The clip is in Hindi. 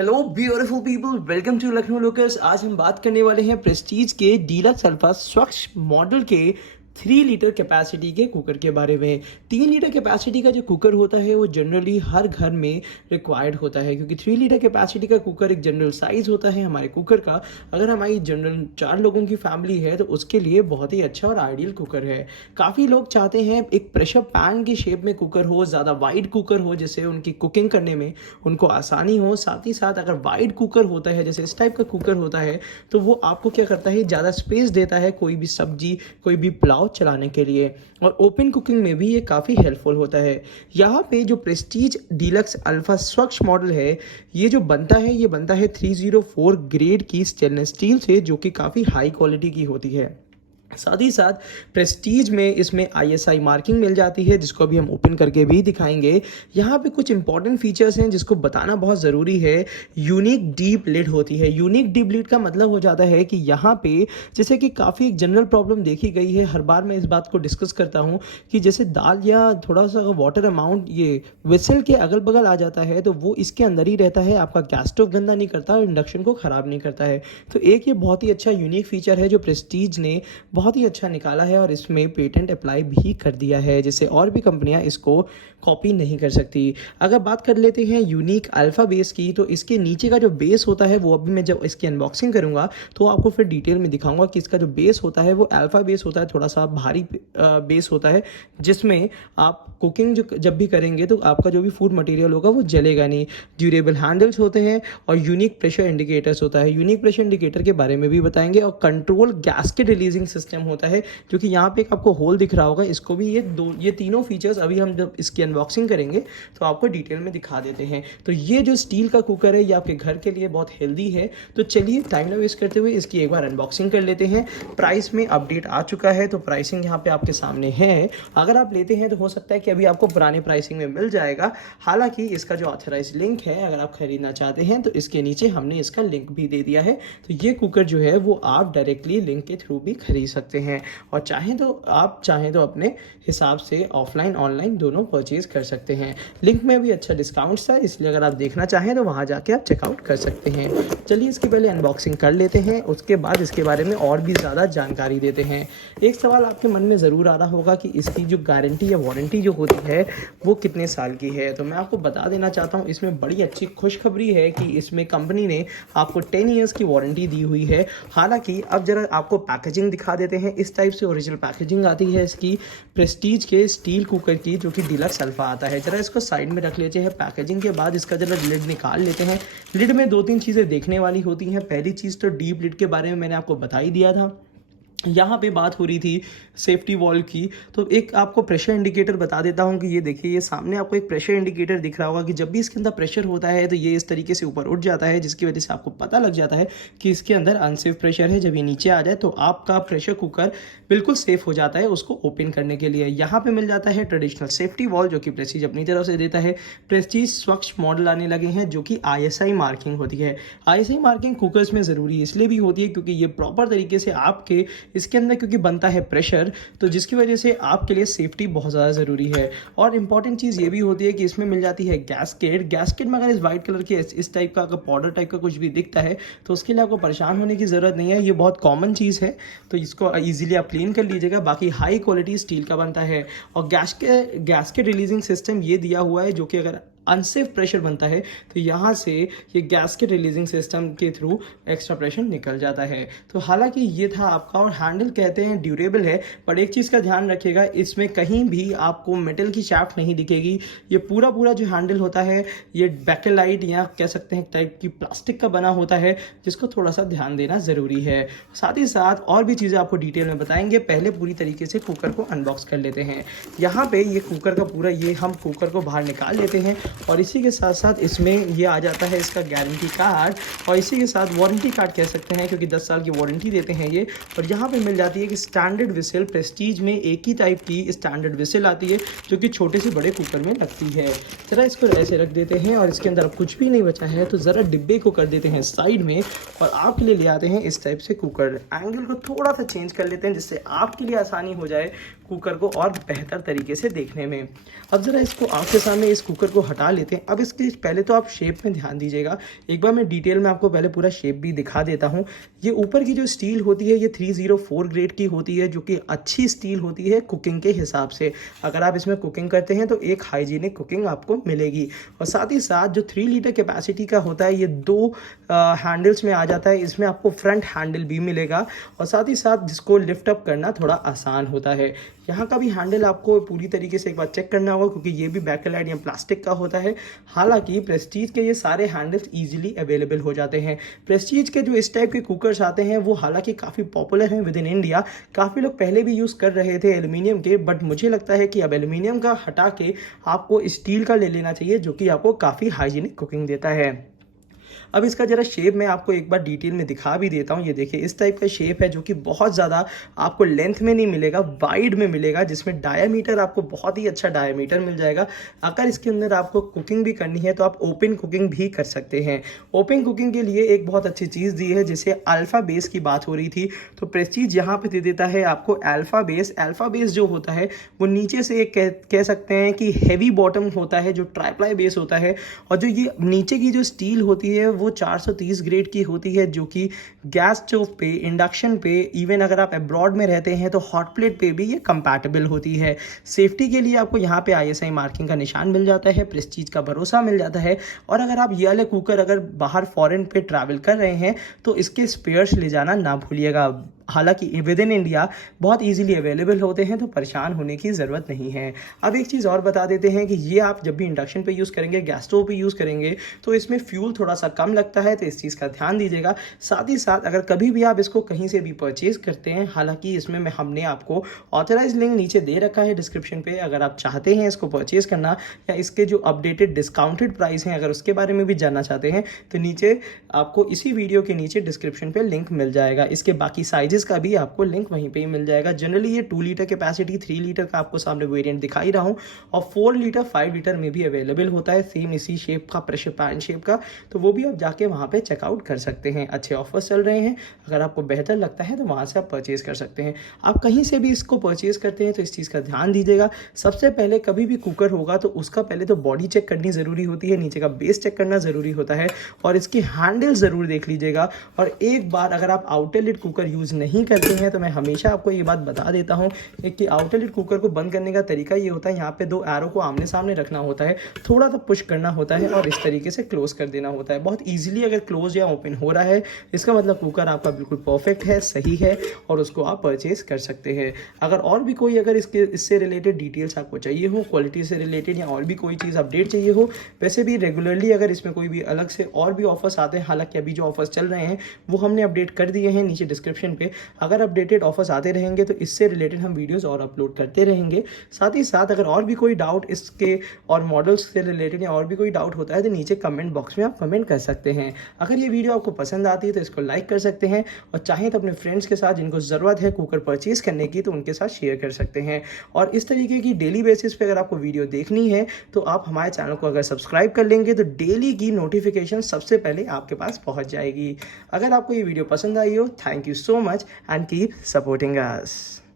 Hello beautiful people, welcome to Lucknow locals. आज हम बात करने वाले हैं प्रेस्टीज के डीलक्स अल्फा स्वच्छ मॉडल के 3 लीटर कैपेसिटी के कुकर के बारे में। 3 लीटर कैपेसिटी का जो कुकर होता है वो जनरली हर घर में रिक्वायर्ड होता है, क्योंकि 3 लीटर कैपेसिटी का कुकर एक जनरल साइज होता है हमारे कुकर का। अगर हमारी जनरल 4 लोगों की फैमिली है तो उसके लिए बहुत ही अच्छा और आइडियल कुकर है। काफ़ी लोग चाहते हैं एक प्रेशर पैन की शेप में कुकर हो, ज़्यादा वाइड कुकर हो जिससे उनकी कुकिंग करने में उनको आसानी हो। साथ ही साथ अगर वाइड कुकर होता है, जैसे इस टाइप का कुकर होता है, तो वो आपको क्या करता है, ज़्यादा स्पेस देता है कोई भी सब्जी, कोई भी पुलाव चलाने के लिए, और ओपन कुकिंग में भी ये काफ़ी हेल्पफुल होता है। यहाँ पे जो प्रेस्टीज डीलक्स अल्फा स्वच्छ मॉडल है, ये जो बनता है ये बनता है 304 ग्रेड की स्टेनलेस स्टील से, जो कि काफ़ी हाई क्वालिटी की होती है। साथ ही साथ प्रेस्टीज में इसमें ISI मार्किंग मिल जाती है, जिसको अभी हम ओपन करके भी दिखाएंगे। यहाँ पे कुछ इंपॉर्टेंट फीचर्स हैं जिसको बताना बहुत ज़रूरी है। यूनिक डीप लिड होती है। यूनिक डीप लिड का मतलब हो जाता है कि यहाँ पे जैसे कि काफ़ी एक जनरल प्रॉब्लम देखी गई है, हर बार मैं इस बात को डिस्कस करता हूँ कि जैसे दाल या थोड़ा सा वाटर अमाउंट ये वेसल के अगल बगल आ जाता है तो वो इसके अंदर ही रहता है, आपका गैस स्टोव गंदा नहीं करता और इंडक्शन को ख़राब नहीं करता है। तो एक ये बहुत ही अच्छा यूनिक फीचर है जो प्रेस्टीज ने बहुत ही अच्छा निकाला है और इसमें पेटेंट अप्लाई भी कर दिया है, जिससे और भी कंपनियां इसको कॉपी नहीं कर सकती। अगर बात कर लेते हैं यूनिक अल्फा बेस की, तो इसके नीचे का जो बेस होता है वो अभी मैं जब इसकी अनबॉक्सिंग करूंगा तो आपको फिर डिटेल में दिखाऊंगा कि इसका जो बेस होता है वो अल्फा बेस होता है, थोड़ा सा भारी बेस होता है, जिसमें आप कुकिंग जब भी करेंगे तो आपका जो भी फूड मटेरियल होगा वो जलेगा नहीं। ड्यूरेबल हैंडल्स होते हैं और यूनिक प्रेशर इंडिकेटर्स होता है। यूनिक प्रेशर इंडिकेटर के बारे में भी बताएंगे, और कंट्रोल गैस्केट रिलीजिंग सिस्टम होता है, जो कि यहाँ पे एक आपको होल दिख रहा होगा, इसको भी ये तीनों फीचर्स अभी हम जब इसकी अनबॉक्सिंग करेंगे तो आपको डिटेल में दिखा देते हैं। तो ये जो स्टील का कुकर है ये आपके घर के लिए बहुत हेल्दी है। तो चलिए टाइम ना वेस्ट करते हुए इसकी एक बार अनबॉक्सिंग कर लेते हैं। प्राइस में अपडेट आ चुका है तो प्राइसिंग यहाँ पे आपके सामने है। अगर आप लेते हैं तो हो सकता है कि अभी आपको पुरानी प्राइसिंग में मिल जाएगा। हालांकि इसका जो ऑथराइज लिंक है, अगर आप खरीदना चाहते हैं तो इसके नीचे हमने इसका लिंक भी दे दिया है। तो ये कुकर जो है वो आप डायरेक्टली लिंक के थ्रू भी खरीद सकते हैं, और चाहें तो अपने हिसाब से ऑफलाइन ऑनलाइन दोनों परचेज कर सकते हैं। लिंक में भी अच्छा डिस्काउंट था, इसलिए अगर आप देखना चाहें तो वहां जाके आप चेकआउट कर सकते हैं। चलिए इसके पहले अनबॉक्सिंग कर लेते हैं, उसके बाद इसके बारे में और भी ज़्यादा जानकारी देते हैं। एक सवाल आपके मन में ज़रूर आ रहा होगा कि इसकी जो गारंटी या वारंटी जो होती है वो कितने साल की है। तो मैं आपको बता देना चाहता हूँ, इसमें बड़ी अच्छी खुशखबरी है कि इसमें कंपनी ने आपको 10 ईयर्स की वारंटी दी हुई है। हालांकि अब जरा आपको पैकेजिंग दिखा देते हैं। इस टाइप से ओरिजिनल पैकेजिंग आती है इसकी प्रेस्टीज के स्टील कुकर की, जो कि डीलक्स अल्फा आता है। जरा इसको साइड में रख लेते हैं। पैकेजिंग के बाद इसका जरा लिड निकाल लेते हैं। लिड में 2-3 चीज़ें देखने वाली होती हैं। पहली चीज़ तो डीप लिड के बारे में मैंने आपको बता ही दिया था। यहाँ पे बात हो रही थी सेफ्टी वॉल्व की, तो एक आपको प्रेशर इंडिकेटर बता देता हूँ कि ये देखिए, ये सामने आपको एक प्रेशर इंडिकेटर दिख रहा होगा कि जब भी इसके अंदर प्रेशर होता है तो ये इस तरीके से ऊपर उठ जाता है, जिसकी वजह से आपको पता लग जाता है कि इसके अंदर अनसेफ प्रेशर है। जब ये नीचे आ जाए तो आपका प्रेशर कुकर बिल्कुल सेफ हो जाता है उसको ओपन करने के लिए। यहाँ पे मिल जाता है ट्रेडिशनल सेफ्टी वॉल्व, जो कि प्रेस्टीज अपनी तरफ से देता है। प्रेस्टीज स्वच्छ मॉडल आने लगे हैं जो कि ISI मार्किंग होती है। ISI मार्किंग कुकर्स में ज़रूरी इसलिए भी होती है क्योंकि ये प्रॉपर तरीके से आपके इसके अंदर क्योंकि बनता है प्रेशर, तो जिसकी वजह से आपके लिए सेफ्टी बहुत ज़्यादा ज़रूरी है। और इंपॉर्टेंट चीज़ ये भी होती है कि इसमें मिल जाती है गैस्केट में अगर इस वाइट कलर के इस टाइप का अगर पाउडर टाइप का कुछ भी दिखता है तो उसके लिए आपको परेशान होने की ज़रूरत नहीं है। ये बहुत कॉमन चीज़ है, तो इसको ईजिली आप क्लीन कर लीजिएगा। बाकी हाई क्वालिटी स्टील का बनता है, और गैस्केट रिलीजिंग सिस्टम ये दिया हुआ है, जो कि अगर अनसेफ प्रेशर बनता है तो यहाँ से ये गैस्केट रिलीजिंग सिस्टम के थ्रू एक्स्ट्रा प्रेशर निकल जाता है। तो हालांकि ये था आपका, और हैंडल कहते हैं ड्यूरेबल है, पर एक चीज़ का ध्यान रखिएगा, इसमें कहीं भी आपको मेटल की शाफ्ट नहीं दिखेगी। ये पूरा जो हैंडल होता है ये बैकेलाइट या कह सकते हैं टाइप की प्लास्टिक का बना होता है, जिसको थोड़ा सा ध्यान देना ज़रूरी है। साथ ही साथ और भी चीज़ें आपको डिटेल में बताएंगे। पहले पूरी तरीके से कुकर को अनबॉक्स कर लेते हैं। यहाँ पे ये कुकर का पूरा हम कुकर को बाहर निकाल लेते हैं, और इसी के साथ साथ इसमें ये आ जाता है इसका गारंटी कार्ड, और इसी के साथ वारंटी कार्ड कह सकते हैं, क्योंकि 10 साल की वारंटी देते हैं ये। और यहाँ पे मिल जाती है कि स्टैंडर्ड विसल, प्रेस्टीज में एक ही टाइप की स्टैंडर्ड विसल आती है जो कि छोटे से बड़े कुकर में लगती है। ज़रा इसको ऐसे रख देते हैं, और इसके अंदर अब कुछ भी नहीं बचा है तो ज़रा डिब्बे को कर देते हैं साइड में, और आपके लिए ले आते हैं इस टाइप से कुकर। एंगल को थोड़ा सा चेंज कर लेते हैं जिससे आपके लिए आसानी हो जाए कुकर को और बेहतर तरीके से देखने में। अब ज़रा इसको आपके सामने इस कुकर को हटा हटा लेते हैं। अब इसके पहले तो आप शेप में ध्यान दीजिएगा, एक बार मैं डिटेल में आपको पहले पूरा शेप भी दिखा देता हूँ। ये ऊपर की जो स्टील होती है ये 304 ग्रेड की होती है, जो कि अच्छी स्टील होती है कुकिंग के हिसाब से। अगर आप इसमें कुकिंग करते हैं तो एक हाइजीनिक कुकिंग आपको मिलेगी। और साथ ही साथ जो 3 लीटर कैपेसिटी का होता है ये 2 हैंडल्स में आ जाता है। इसमें आपको फ्रंट हैंडल भी मिलेगा और साथ ही साथ जिसको लिफ्ट अप करना थोड़ा आसान होता है। यहाँ का भी हैंडल आपको पूरी तरीके से एक बार चेक करना होगा, क्योंकि ये भी बैकलाइट या प्लास्टिक का होता है। हालांकि प्रेस्टीज के ये सारे हैंडल्स इजीली अवेलेबल हो जाते हैं। प्रेस्टीज के जो इस टाइप के कुकर्स आते हैं वो हालांकि काफ़ी पॉपुलर हैं विद इन इंडिया। काफ़ी लोग पहले भी यूज़ कर रहे थे एल्यूमिनियम के, बट मुझे लगता है कि अब एल्यूमिनियम का हटा के आपको स्टील का ले लेना चाहिए, जो कि आपको काफ़ी हाइजीनिक कुकिंग देता है। अब इसका जरा शेप मैं आपको एक बार डिटेल में दिखा भी देता हूँ। ये देखिए इस टाइप का शेप है, जो कि बहुत ज़्यादा आपको लेंथ में नहीं मिलेगा, वाइड में मिलेगा, जिसमें डायामीटर आपको बहुत ही अच्छा डायामीटर मिल जाएगा। अगर इसके अंदर आपको कुकिंग भी करनी है तो आप ओपन कुकिंग भी कर सकते हैं। ओपन कुकिंग के लिए एक बहुत अच्छी चीज़ दी है, जैसे अल्फ़ा बेस की बात हो रही थी तो प्रेस्टीज यहाँ पे दे देता है आपको अल्फ़ा बेस। अल्फ़ा बेस जो होता है वो नीचे से एक कह सकते हैं कि हैवी बॉटम होता है, जो ट्राइप्लाई बेस होता है। और जो ये नीचे की जो स्टील होती है वो 430 ग्रेड की होती है, जो कि गैस स्टोव पे, इंडक्शन पे, इवन अगर आप अब्रॉड में रहते हैं तो हॉट प्लेट पे भी ये कंपैटिबल होती है। सेफ्टी के लिए आपको यहाँ पे ISI मार्किंग का निशान मिल जाता है, प्रेस्टीज का भरोसा मिल जाता है। और अगर आप ये वाले कुकर अगर बाहर फॉरेन पे ट्रैवल कर रहे हैं तो इसके स्पेयर्स ले जाना ना भूलिएगा। हालांकि विद इन इंडिया बहुत इजीली अवेलेबल होते हैं, तो परेशान होने की ज़रूरत नहीं है। अब एक चीज़ और बता देते हैं कि ये आप जब भी इंडक्शन पे यूज़ करेंगे, गैस स्टोव पे यूज़ करेंगे तो इसमें फ्यूल थोड़ा सा कम लगता है, तो इस चीज़ का ध्यान दीजिएगा। साथ ही साथ अगर कभी भी आप इसको कहीं से भी परचेज़ करते हैं, हालांकि इसमें हमने आपको ऑथराइज लिंक नीचे दे रखा है डिस्क्रिप्शन पे। अगर आप चाहते हैं इसको परचेज़ करना या इसके जो अपडेटेड डिस्काउंटेड प्राइस हैं अगर उसके बारे में भी जानना चाहते हैं तो नीचे आपको इसी वीडियो के नीचे डिस्क्रिप्शन पे लिंक मिल जाएगा। इसके बाकी साइजेस का भी आपको लिंक वहीं पे ही मिल जाएगा। जनरली ये 2 लीटर कैपेसिटी, 3 लीटर का आपको सामने वेरिएंट दिखा ही रहा हूँ, और 4 लीटर 5 लीटर में भी अवेलेबल होता है, सेम इसी शेप का, प्रेशर पैन शेप का। तो वो भी आप जाके वहाँ पे चेकआउट कर सकते हैं। अच्छे ऑफर्स चल रहे हैं, अगर आपको बेहतर लगता है तो वहाँ से आप परचेज कर सकते हैं। आप कहीं से भी इसको परचेज करते हैं तो इस चीज़ का ध्यान दीजिएगा। सबसे पहले कभी भी कुकर होगा तो उसका पहले तो बॉडी चेक करनी ज़रूरी होती है, नीचे का बेस चेक करना ज़रूरी होता है, और इसकी हैंडल ज़रूर देख लीजिएगा। और एक बार अगर आप आउटर लिड कुकर यूज़ नहीं करते हैं तो मैं हमेशा आपको ये बात बता देता हूँ कि आउटर लिड कुकर को बंद करने का तरीका ये होता है, यहाँ पे 2 एरो को आमने सामने रखना होता है, थोड़ा सा पुश करना होता है और इस तरीके से क्लोज कर देना होता है। बहुत ईजिली अगर क्लोज या ओपन हो रहा है इसका मतलब कुकर आपका बिल्कुल परफेक्ट है, सही है, और उसको आप परचेज कर सकते हैं। अगर और भी कोई अगर इससे रिलेटेड डिटेल्स आपको चाहिए हो, क्वालिटी से रिलेटेड या और भी कोई चीज़ अपडेट चाहिए हो, वैसे भी रेगुलरली अगर इसमें कोई भी अलग से और भी ऑफर्स आते हैं, हालांकि अभी जो ऑफर्स चल रहे हैं वो हमने अपडेट कर दिए हैं नीचे डिस्क्रिप्शन पे। अगर अपडेटेड ऑफर्स आते रहेंगे तो इससे रिलेटेड हम वीडियोस और अपलोड करते रहेंगे। साथ ही साथ अगर और भी कोई डाउट इसके और मॉडल्स से रिलेटेड या और भी कोई डाउट होता है तो नीचे कमेंट बॉक्स में आप कमेंट कर सकते हैं। अगर ये वीडियो आपको पसंद आती है तो इसको लाइक कर सकते हैं, और चाहें तो अपने फ्रेंड्स के साथ जिनको ज़रूरत है कुकर परचेज करने की तो उनके साथ शेयर कर सकते हैं। और इस तरीके की डेली बेसिस पे अगर आपको वीडियो देखनी है तो आप हमारे चैनल को अगर सब्सक्राइब कर लेंगे तो डेली की नोटिफिकेशन सबसे पहले आपके पास पहुंच जाएगी। अगर आपको ये वीडियो पसंद आई हो, thank you so much and keep supporting us.